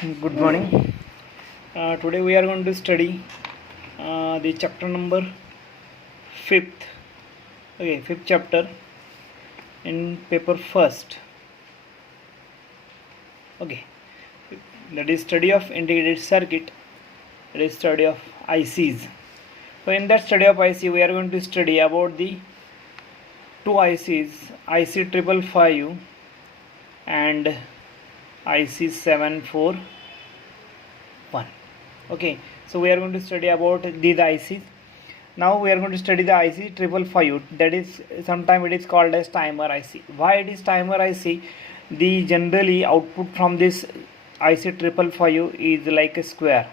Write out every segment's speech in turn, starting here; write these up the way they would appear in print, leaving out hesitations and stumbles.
Good morning. Today we are going to study the chapter number fifth. Okay, fifth chapter in paper first. Okay, that is study of integrated circuit. That is study of ICs. So in that study of IC, we are going to study about the two ICs, IC 555 and IC 741. Okay, so we are going to study about these ICs. Now we are going to study the IC 555. That is, sometimes it is called as timer IC. Why it is timer IC? The generally output from this IC 555 is like a square.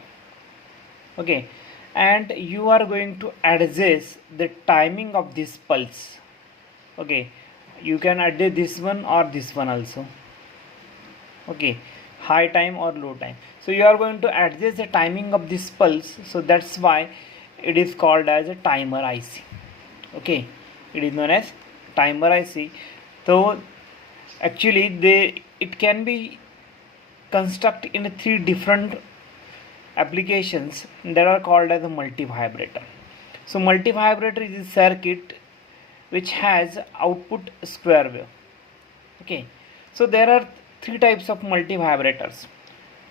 Okay, and you are going to adjust the timing of this pulse. Okay, you can adjust this one or this one also. Okay, high time or low time. So you are going to adjust the timing of this pulse. So that's why it is called as a timer IC. Okay, it is known as timer IC. So actually it can be constructed in three different applications that are called as a multivibrator. So multivibrator is a circuit which has output square wave. Okay, so there are three types of multivibrators.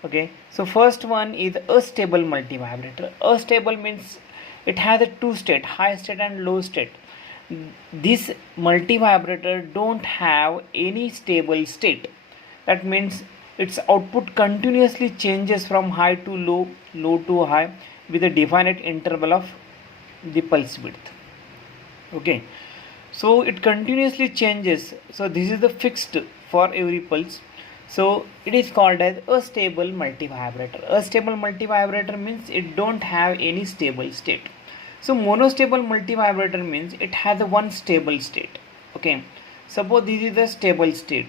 Okay, so first one is astable multivibrator. Astable means it has a two state, high state and low state. This multivibrator don't have any stable state. That means its output continuously changes from high to low, low to high with a definite interval of the pulse width. Okay, so it continuously changes. So this is the fixed for every pulse. So it is called as a stable multivibrator. A stable multivibrator means it don't have any stable state. So monostable multivibrator means it has a one stable state. Okay, suppose this is the stable state.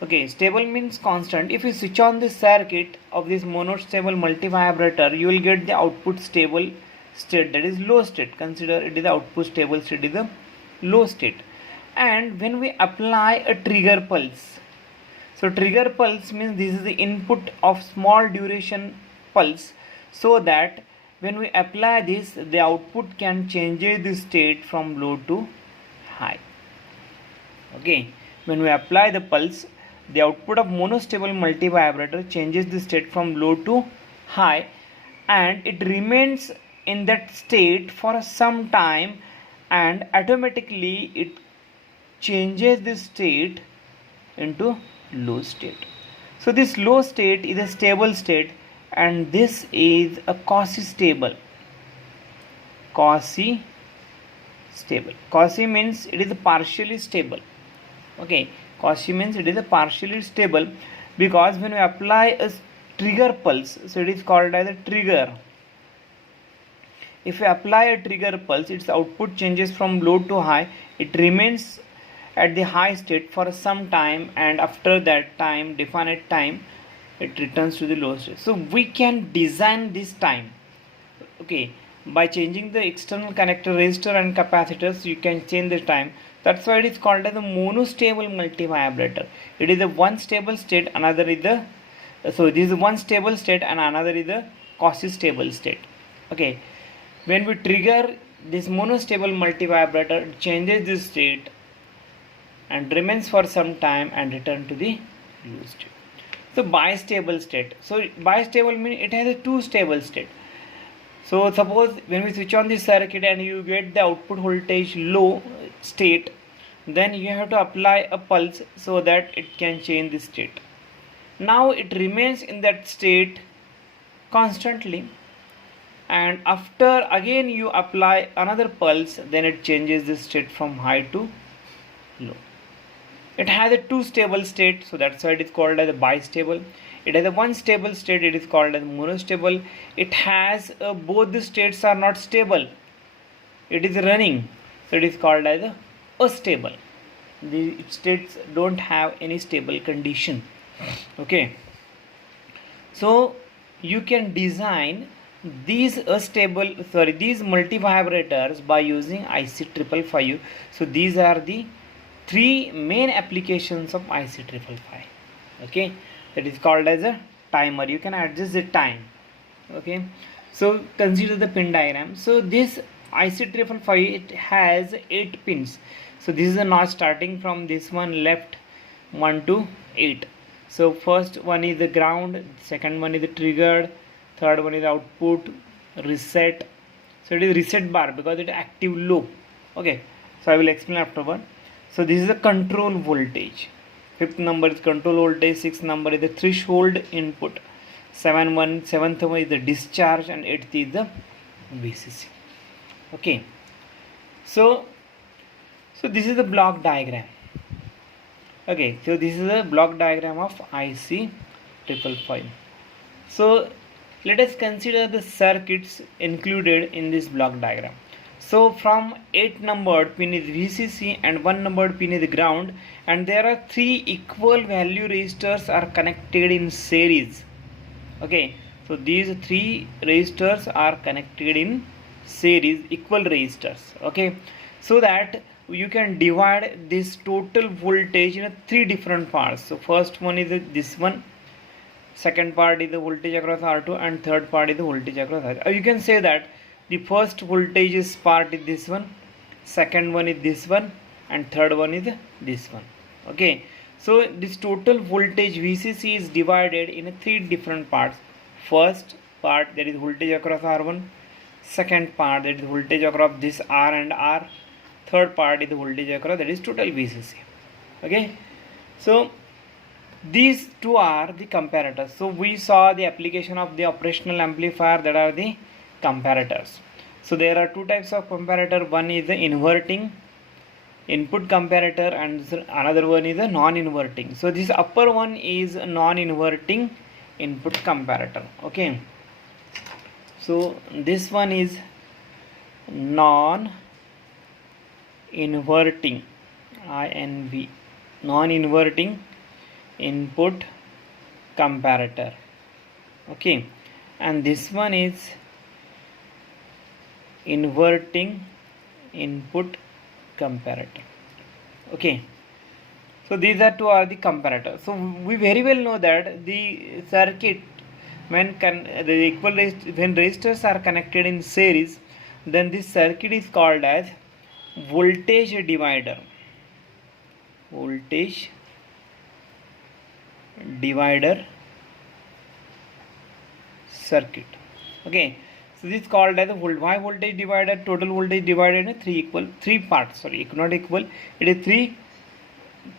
Okay, stable means constant. If you switch on the circuit of this monostable multivibrator, you will get the output stable state, that is low state. Consider it is the output stable state is the low state. And when we apply a trigger pulse, so trigger pulse means this is the input of small duration pulse, so that when we apply this, the output can change the state from low to high. Okay, when we apply the pulse, the output of monostable multivibrator changes the state from low to high, and it remains in that state for some time, and automatically it changes the state into low state. So this low state is a stable state, and this is a quasi stable. Quasi stable. Quasi means it is partially stable. Okay, quasi means it is a partially stable, because when we apply a trigger pulse, so it is called as a trigger. If we apply a trigger pulse, its output changes from low to high. It remains at the high state for some time, and after that time, definite time, it returns to the low state. So we can design this time. Okay, by changing the external connector, resistor and capacitors, you can change the time. That's why it is called as a monostable multivibrator. It is a one stable state, another is the, so this is one stable state and another is the quasi stable state. Okay, when we trigger this monostable multivibrator, it changes the state and remains for some time and return to the low state. So bistable state. So bistable means it has a two stable state. So suppose when we switch on the circuit and you get the output voltage low state, then you have to apply a pulse so that it can change the state. Now it remains in that state constantly, and after again you apply another pulse, then it changes the state from high to low. It has a two stable state, so that's why it is called as a bistable. It has a one stable state, it is called as monostable. It has both the states are not stable, it is running, so it is called as a astable. The states don't have any stable condition. Okay, so you can design these these multivibrators by using IC 555. So these are the three main applications of IC 555. Okay, that is called as a timer. You can adjust the time. Okay, so consider the pin diagram. So this IC555, it has 8 pins. So this is a notch starting from this one left 1 to 8. So first one is the ground, second one is the triggered, third one is output, reset. So it is reset bar because it is active low. Okay, so I will explain afterward. So this is the control voltage. Fifth number is control voltage, sixth number is the threshold input, seventh one is the discharge, and eighth is the VCC. Okay, so this is the block diagram. Okay, so this is a block diagram of IC555. So let us consider the circuits included in this block diagram. So from 8 numbered pin is VCC and 1 numbered pin is the ground, and there are 3 equal value resistors are connected in series. Okay, so these 3 resistors are connected in series, equal resistors. Okay, so that you can divide this total voltage in 3 different parts. So first one is this one, second part is the voltage across R2, and third part is the voltage across R2. You can say that the first voltage part is this one, second one is this one, and third one is this one. Okay, so this total voltage VCC is divided in 3 different parts. First part, that is voltage across R1, second part, that is voltage across this R and R, third part is the voltage across, that is total VCC. Okay, so these two are the comparators. So we saw the application of the operational amplifier, that are the comparators. So there are 2 types of comparator. One is the inverting input comparator and another one is a non-inverting. So this upper one is a non-inverting input comparator. Okay, so this one is non-inverting, INV, non-inverting input comparator. Okay, and this one is inverting input comparator. Okay, so these are 2 are the comparators. So we very well know that the circuit, when resistors are connected in series, then this circuit is called as voltage divider. Voltage divider circuit. Okay, so this is called as a why voltage divider? Total voltage divided in 3 parts. Sorry, not equal. It is 3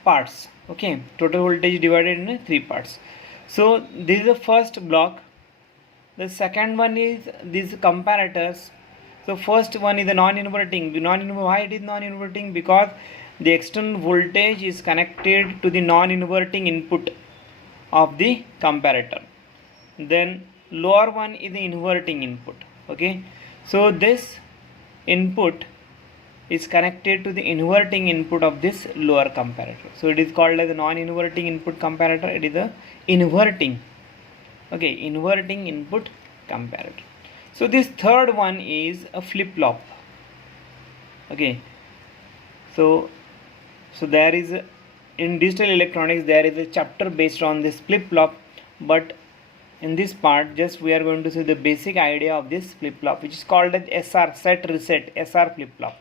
parts. Okay, total voltage divided in 3 parts. So this is the first block. The second one is these comparators. So first one is the non-inverting. Why it is non-inverting? Because the external voltage is connected to the non-inverting input of the comparator. Then lower one is the inverting input. Okay, so this input is connected to the inverting input of this lower comparator. So it is called as a non-inverting input comparator. It is a inverting. Okay, inverting input comparator. So this third one is a flip-flop. Okay, so there is in digital electronics there is a chapter based on this flip-flop, but in this part just we are going to see the basic idea of this flip-flop, which is called as SR, set reset, SR flip-flop,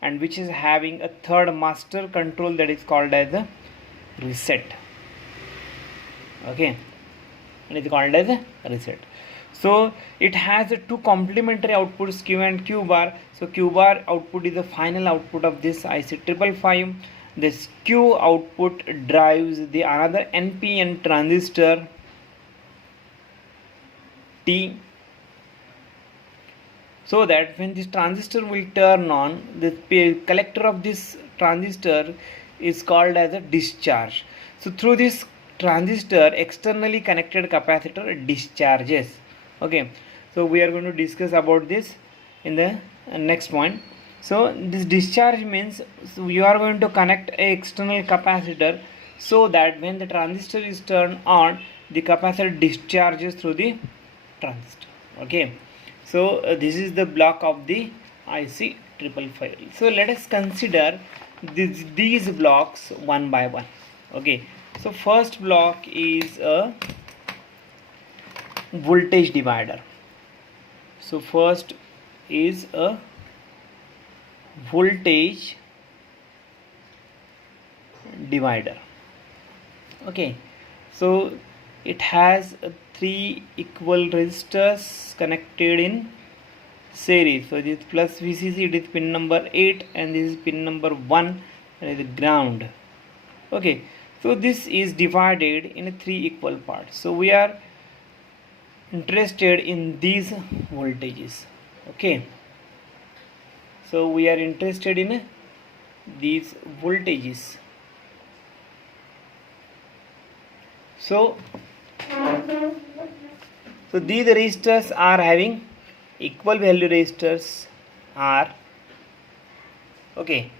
and which is having a third master control, that is called as a reset. Okay, and it's called as a reset. So it has 2 complementary outputs, Q and Q bar. So Q bar output is the final output of this IC555. This Q output drives the another NPN transistor T, so that when this transistor will turn on, the collector of this transistor is called as a discharge. So through this transistor, externally connected capacitor discharges. Okay, so we are going to discuss about this in the next point. So this discharge means, so you are going to connect a external capacitor, so that when the transistor is turned on, the capacitor discharges through the transistor. Okay, so this is the block of the IC555. So let us consider these blocks one by one. Okay, So first block is a voltage divider. So first is a voltage divider. Okay, so it has three equal resistors connected in series. So this plus VCC, it is pin number 8, and this is pin number 1, and it is ground. Okay, so this is divided in three equal parts. So we are interested in these voltages. Okay, so we are interested in these voltages. So these resistors are having equal value resistors R. Okay,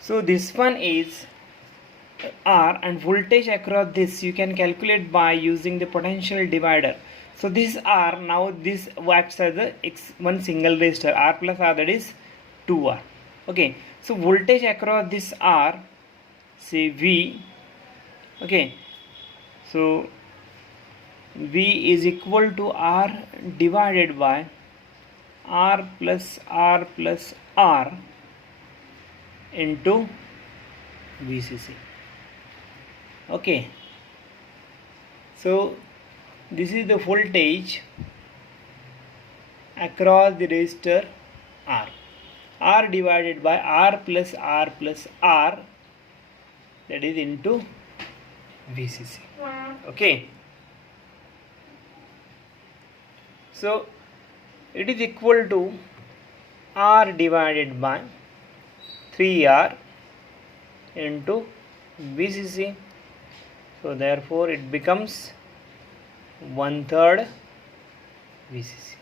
so this one is R, and voltage across this you can calculate by using the potential divider. So this R, now this acts as a one single resistor, R plus R, that is 2R. Okay, so voltage across this R, say V. Okay, so V is equal to R divided by R plus R plus R into VCC. Okay, so this is the voltage across the resistor R. R divided by R plus R plus R, that is into VCC. Okay, so it is equal to R divided by 3R into VCC. So therefore it becomes 1/3 VCC.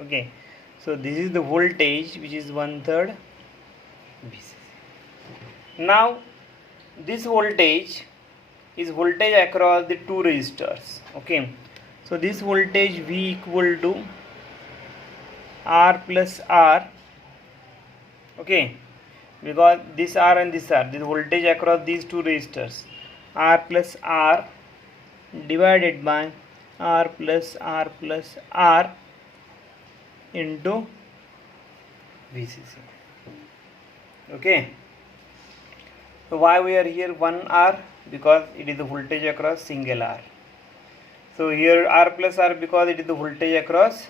Okay, so this is the voltage which is 1/3 VCC. Now this voltage is voltage across the two resistors. Okay, so this voltage V equal to R plus R. Okay, because this R and this R, this voltage across these two resistors, R plus R divided by R plus R plus R into VCC. Okay, so why we are here 1R? Because it is the voltage across single R. So here R plus R, because it is the voltage across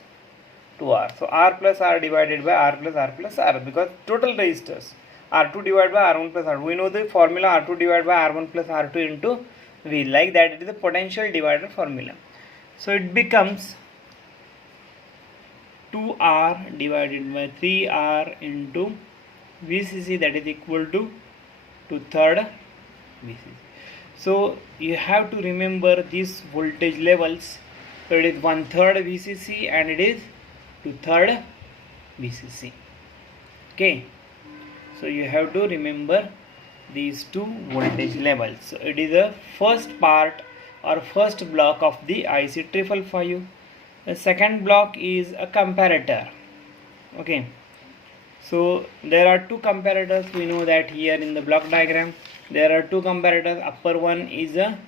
2R. So R plus R divided by R plus R plus R, because total resistors R2 divided by R1 plus R. We know the formula R2 divided by R1 plus R2 into V. Like that, it is the potential divider formula. So it becomes 2R divided by 3R into VCC, that is equal to 2/3 VCC. So you have to remember these voltage levels. So it is 1/3 VCC and it is 2/3 VCC. Okay, so you have to remember these two voltage levels. So it is the first part or first block of the IC 555. The second block is a comparator. Okay, so there are two comparators. We know that here in the block diagram there are two comparators. Upper one is a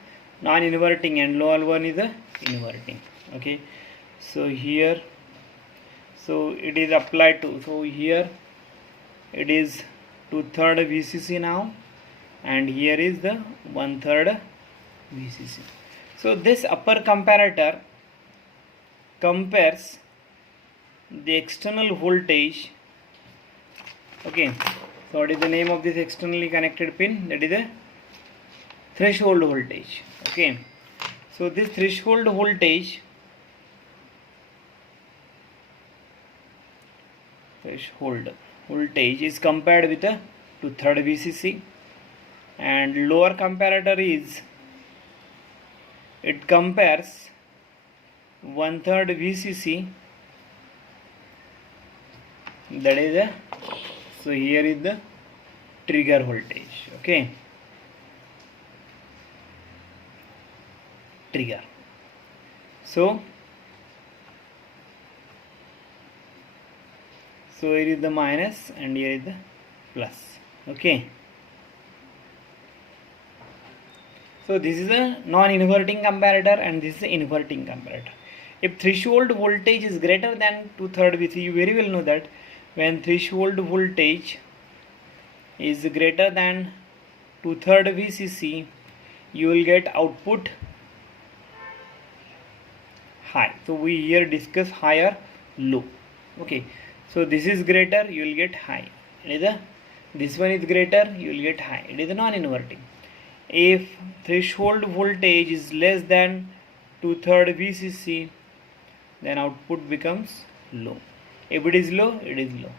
non-inverting and lower one is a inverting. Okay, so here, so it is applied to, so here it is 2/3 VCC now, and here is the 1/3 VCC. So this upper comparator compares the external voltage. Okay, so what is the name of this externally connected pin? That is the threshold voltage. Okay, so this threshold voltage is compared with a 2/3 VCC, and lower comparator is, it compares 1/3 VCC, that is a, so here is the trigger voltage. Okay, trigger. So here is the minus and here is the plus. Okay, So this is a non-inverting comparator and this is an inverting comparator. If threshold voltage is greater than 2/3 VC, you very well know that when threshold voltage is greater than 2/3 VCC, you will get output high. So we here discuss high or low. Okay, so this is greater, you will get high. This one is greater, you will get high. It is a non-inverting. If threshold voltage is less than 2/3 VCC, then output becomes low. If it is low, it is low.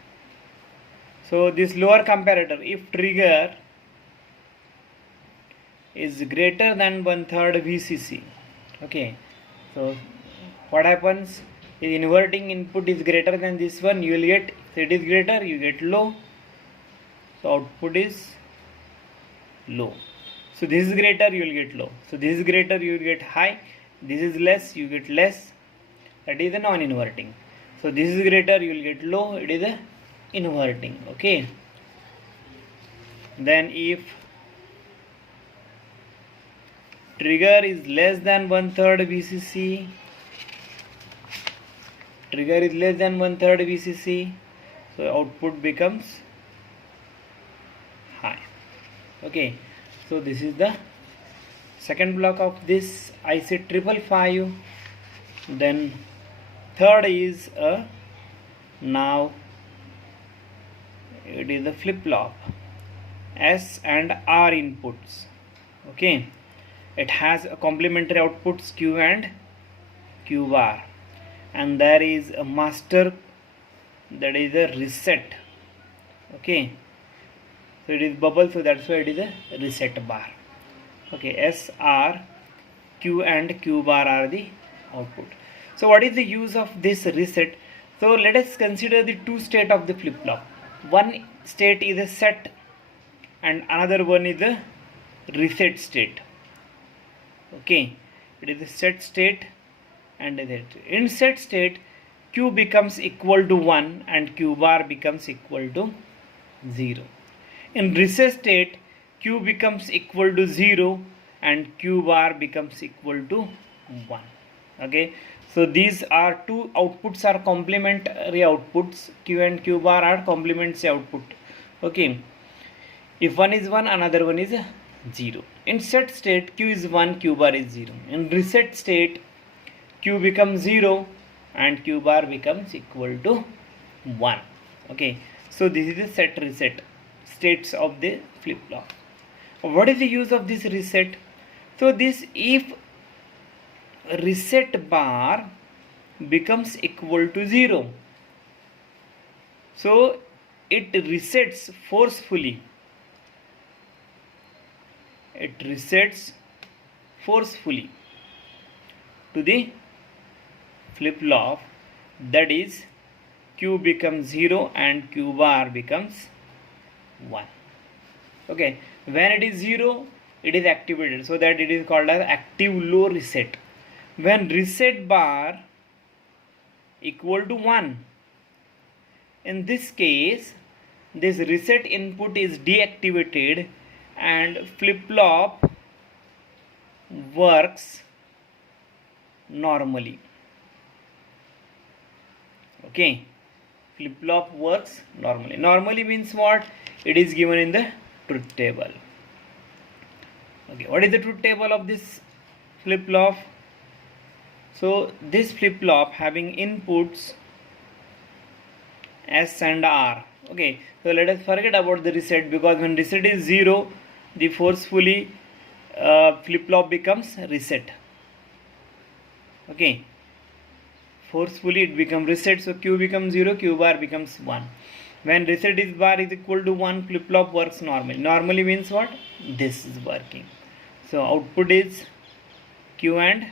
So this lower comparator, if trigger is greater than 1/3 VCC, okay, so what happens? If inverting input is greater than this one, you will get, if it is greater, you get low, so output is low. So this is greater, you will get low. So this is greater, you will get high. This is less, you get less. That is a non-inverting. So this is greater, you will get low. It is a inverting. Okay. Then if trigger is less than 1/3 VCC, trigger is less than 1/3 VCC, so output becomes high. Okay. So this is the second block of this IC 555. Then third is now it is a flip-flop S and R inputs. Okay, it has a complementary outputs Q and Q bar, and there is a master, that is a reset. Okay, so it is bubble, so that's why it is a reset bar. Okay, S, R, Q and Q bar are the output. So what is the use of this reset? So let us consider the two state of the flip-flop. One state is a set and another one is a reset state. Okay, it is a set state and a reset. In set state, Q becomes equal to 1 and Q bar becomes equal to 0. In reset state, Q becomes equal to 0 and Q bar becomes equal to 1. Okay, so these are two outputs are complementary outputs. Q and Q bar are complementary output. Okay, if one is 1, another one is 0. In set state, Q is 1, Q bar is 0. In reset state, Q becomes 0 and Q bar becomes equal to 1. Okay, so this is the set reset states of the flip-flop. What is the use of this reset? So this, if reset bar becomes equal to 0, so it resets forcefully. It resets forcefully to the flip-flop, that is Q becomes 0 and Q bar becomes 1. Okay, when it is 0, it is activated, so that it is called as active low reset. When reset bar equal to 1, in this case this reset input is deactivated and flip-flop works normally. Okay, flip-flop works normally. Normally means what? It is given in the truth table. Okay, what is the truth table of this flip-flop? So this flip-flop having inputs S and R. Okay, so let us forget about the reset, because when reset is 0, the forcefully flip-flop becomes reset. Okay, forcefully it becomes reset, so Q becomes 0, Q bar becomes 1. When reset is bar is equal to 1, flip-flop works normally. Normally means what? This is working. So output is Q and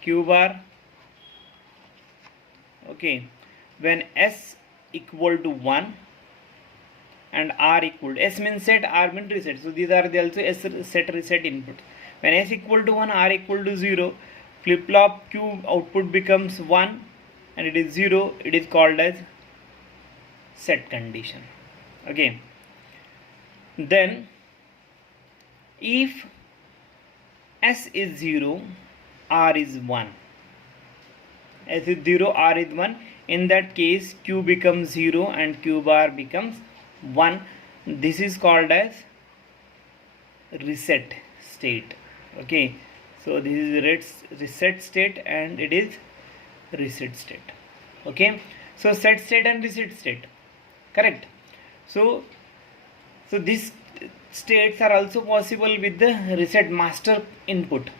Q bar. Okay, when S equal to 1 and R equal to, S means set, R means reset. So these are the also S set reset input. When S equal to 1, R equal to 0, flip-flop Q output becomes 1 and it is 0. It is called as set condition. Okay, then if S is 0, R is 1. S is 0, R is 1. In that case, Q becomes 0 and Q bar becomes 1. This is called as reset state. Okay, so this is reset state and it is reset state. Okay, so set state and reset state, correct. So these states are also possible with the reset master input.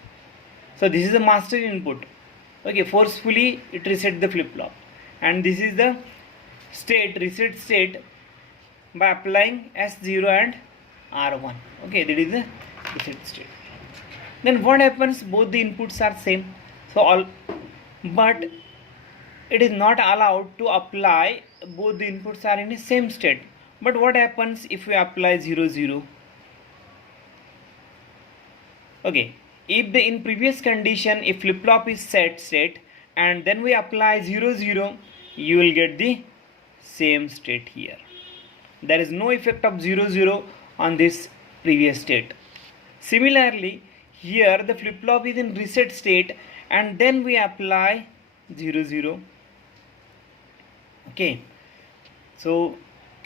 So this is the master input. Okay, forcefully it reset the flip flop, and this is the state, reset state, by applying S0 and R1. Okay, that is the reset state. Then what happens? Both the inputs are same. But it is not allowed to apply both the inputs are in the same state. But what happens if we apply 0 0? Okay, if the in previous condition if flip flop is set state and then we apply 0 0, you will get the same state here. There is no effect of 0 0 on this previous state. Similarly, here the flip flop is in reset state and then we apply 0 0. Okay, so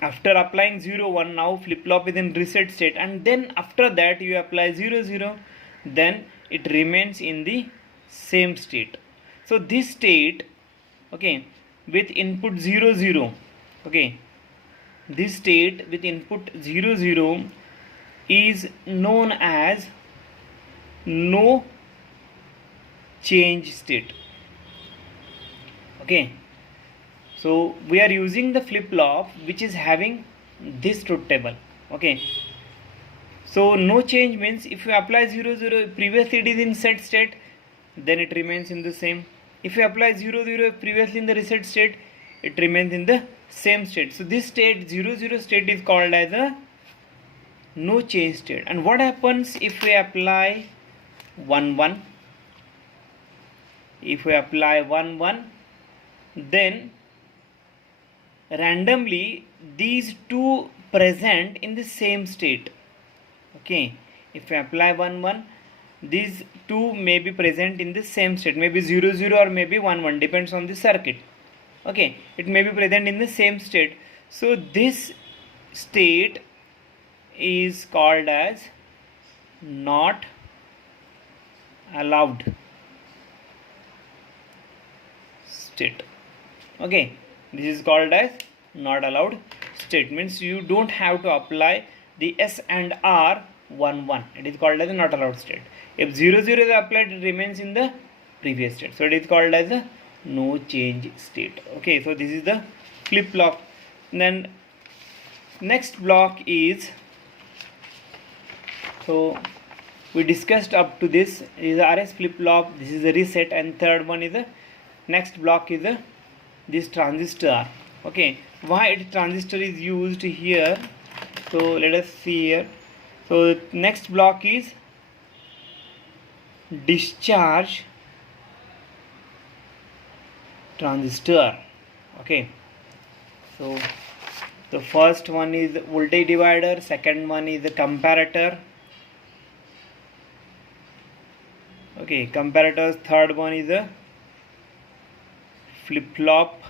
after applying 0 1, now flip flop is in reset state, and then after that you apply 0 0, then it remains in the same state. So this state, okay, with input 0 0, okay, this state with input 0 0 is known as no change state. Okay, so we are using the flip flop which is having this truth table. Okay, so no change means if you apply 0 0, previously it is in set state, then it remains in the same. If you apply 0 0 previously in the reset state, it remains in the same state. So this state 0 0 state is called as a no change state. And what happens if we apply 1 1? If we apply 1 1, then randomly these two present in the same state. Okay, if we apply 1 1, these two may be present in the same state, maybe 0 0 or maybe 1 1, depends on the circuit. Okay, it may be present in the same state. So this state is called as not allowed state. Okay, this is called as not allowed state, means you don't have to apply the S and R 1 1. It is called as a not allowed state. If 0 0 is applied, it remains in the previous state, so it is called as a no change state. Okay, so this is the flip flop. Then next block is, so we discussed up to this is RS flip flop, this is a reset, and third one is the next block is this transistor. Okay, why transistor is used here? So let us see here. So next block is discharge transistor. Okay, so the first one is voltage divider, second one is the comparator. Okay, comparators, third one is a flip flop.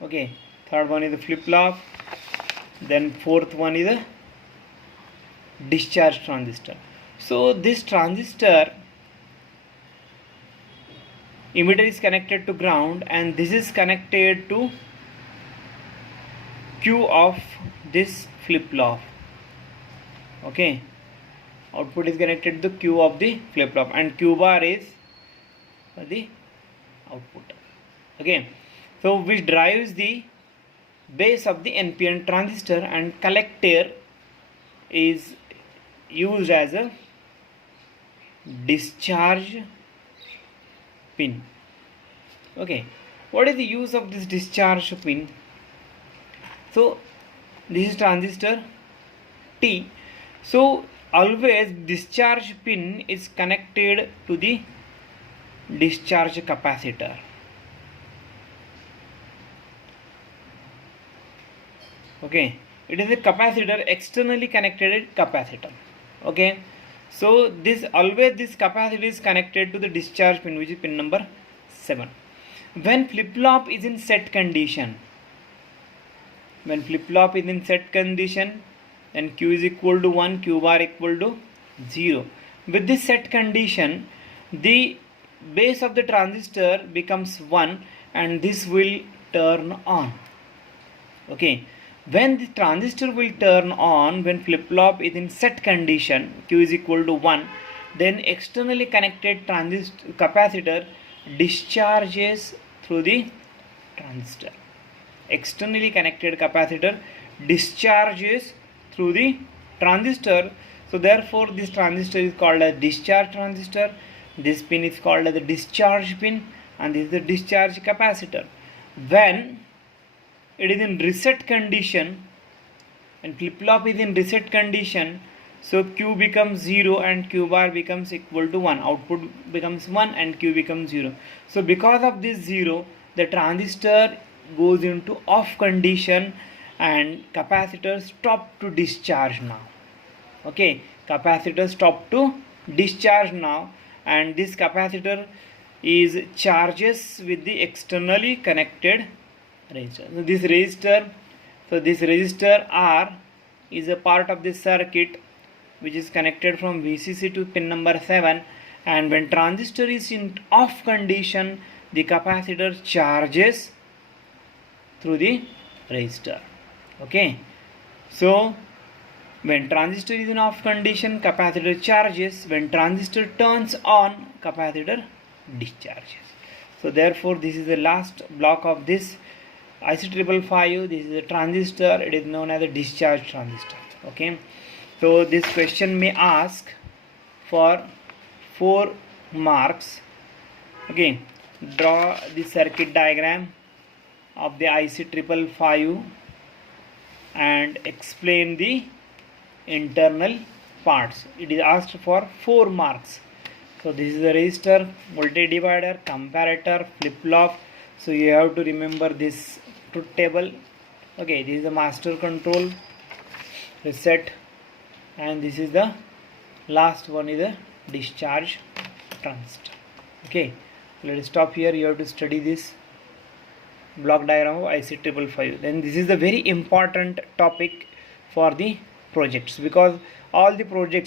Okay, third one is a flip flop, then fourth one is a discharge transistor. So this transistor emitter is connected to ground and this is connected to Q of this flip flop. Okay, output is connected to Q of the flip flop and Q bar is the output. Okay, so which drives the base of the NPN transistor, and collector is used as a discharge pin. Okay, what is the use of this discharge pin? So this is transistor T. So always discharge pin is connected to the discharge capacitor. Okay, it is a capacitor, externally connected capacitor. Okay, So this always this capacitor is connected to the discharge pin, which is pin number 7. When flip-flop is in set condition, then Q is equal to 1, Q bar equal to 0. With this set condition, the base of the transistor becomes 1 and this will turn on. Okay, when the transistor will turn on when flip-flop is in set condition, Q is equal to 1, then externally connected capacitor discharges through the transistor. Externally connected capacitor discharges through the transistor. So therefore this transistor is called as discharge transistor, this pin is called as the discharge pin, and this is the discharge capacitor. When it is in reset condition and flip-flop is in reset condition, so Q becomes 0 and Q bar becomes equal to 1, output becomes 1 and Q becomes 0. So because of this 0, the transistor goes into off condition and capacitor stop to discharge now. Okay, capacitor stop to discharge now, and this capacitor is charges with the externally connected resistor. So this resistor R is a part of this circuit which is connected from VCC to pin number 7, and when transistor is in off condition, the capacitor charges through the resistor. Okay, so when transistor is in off condition, capacitor charges. When transistor turns on, capacitor discharges. So therefore this is the last block of this IC555. This is a transistor. It is known as a discharge transistor. Okay, so this question may ask for 4 marks. Okay, draw the circuit diagram of the IC555 and explain the internal parts. It is asked for 4 marks. So this is the resistor, voltage divider, comparator, flip-flop. So you have to remember this truth table. Okay, this is the master control, reset, and this is the last one is the discharge transistor. Okay, so let us stop here. You have to study this block diagram of IC555. Then this is the very important topic for the projects, because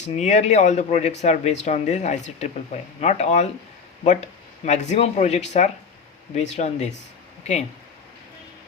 nearly all the projects are based on this IC555. Not all, but maximum projects are based on this. Okay.